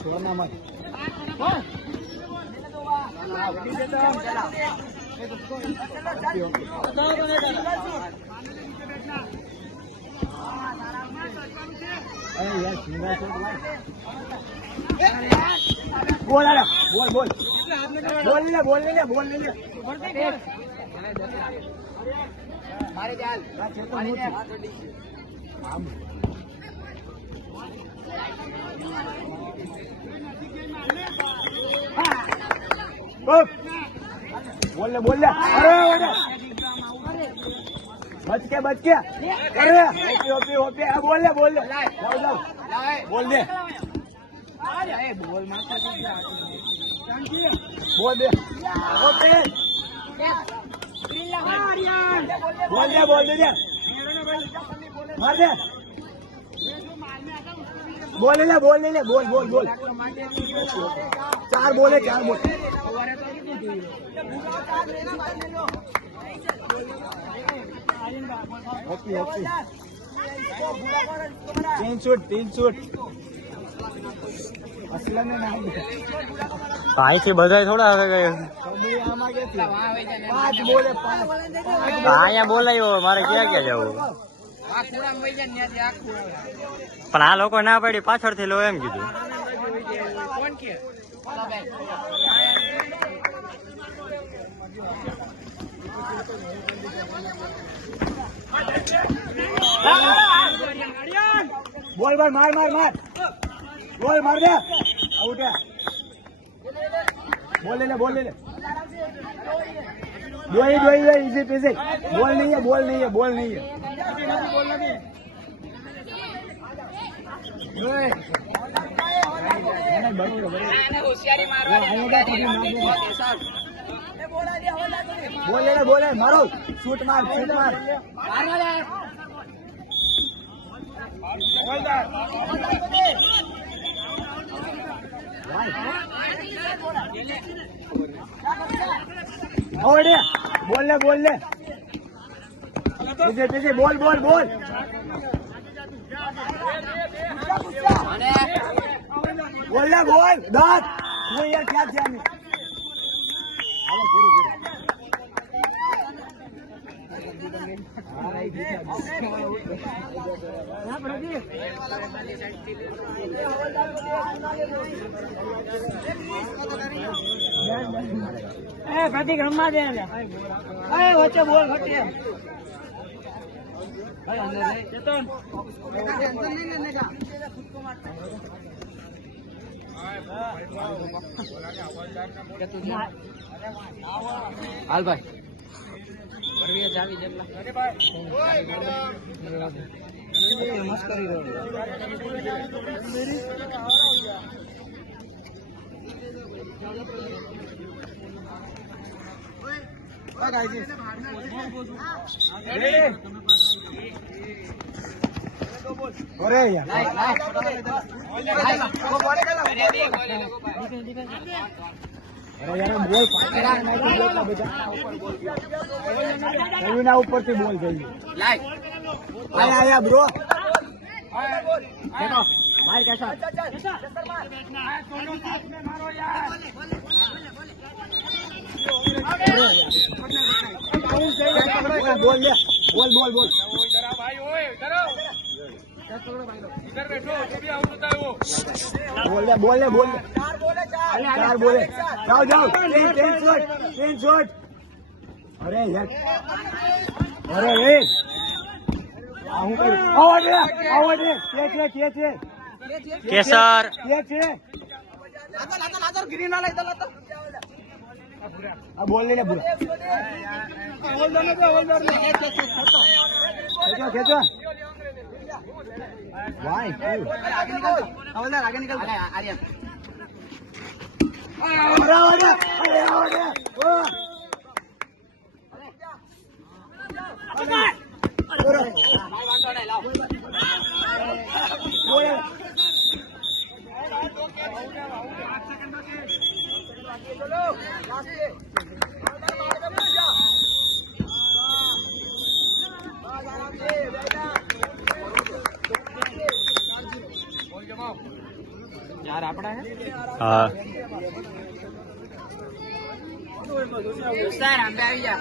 छोड़ना मत बोल बोल बोल बोल ले मारे जाल बोल ले अरे बच के अरे ओपी बोल ले बोल दे बोल दे ओपी बोल दे मार दे बोल चार बोले तीन शूट અહીંથી બધા થોડા હવે અહીંયા બોલાયો મારે ક્યાં જવું પણ આ લોકો ના પડી પાછળથી લો એમ કીધું बोल मार बोल मार दे आउट है बोल ले दो इजी पीजी बोल नहीं है बोल मारो शूट मार बोल ले पीछे बोल दांत वो यार क्या ध्यान प्रतीक रमवा दे वच्चे बोल घटे हाल भाई मस्करी अरे यार बोल ना ऊपर से बोल चाहिए आया ब्रो भाई कैसा बोल चार बोले जाओ तीन शॉट अरे यार अरे केसर बोल ले बुरा खेचो भाई आगे निकल आर्यन હા દોસ્તાર આંબે આવી જા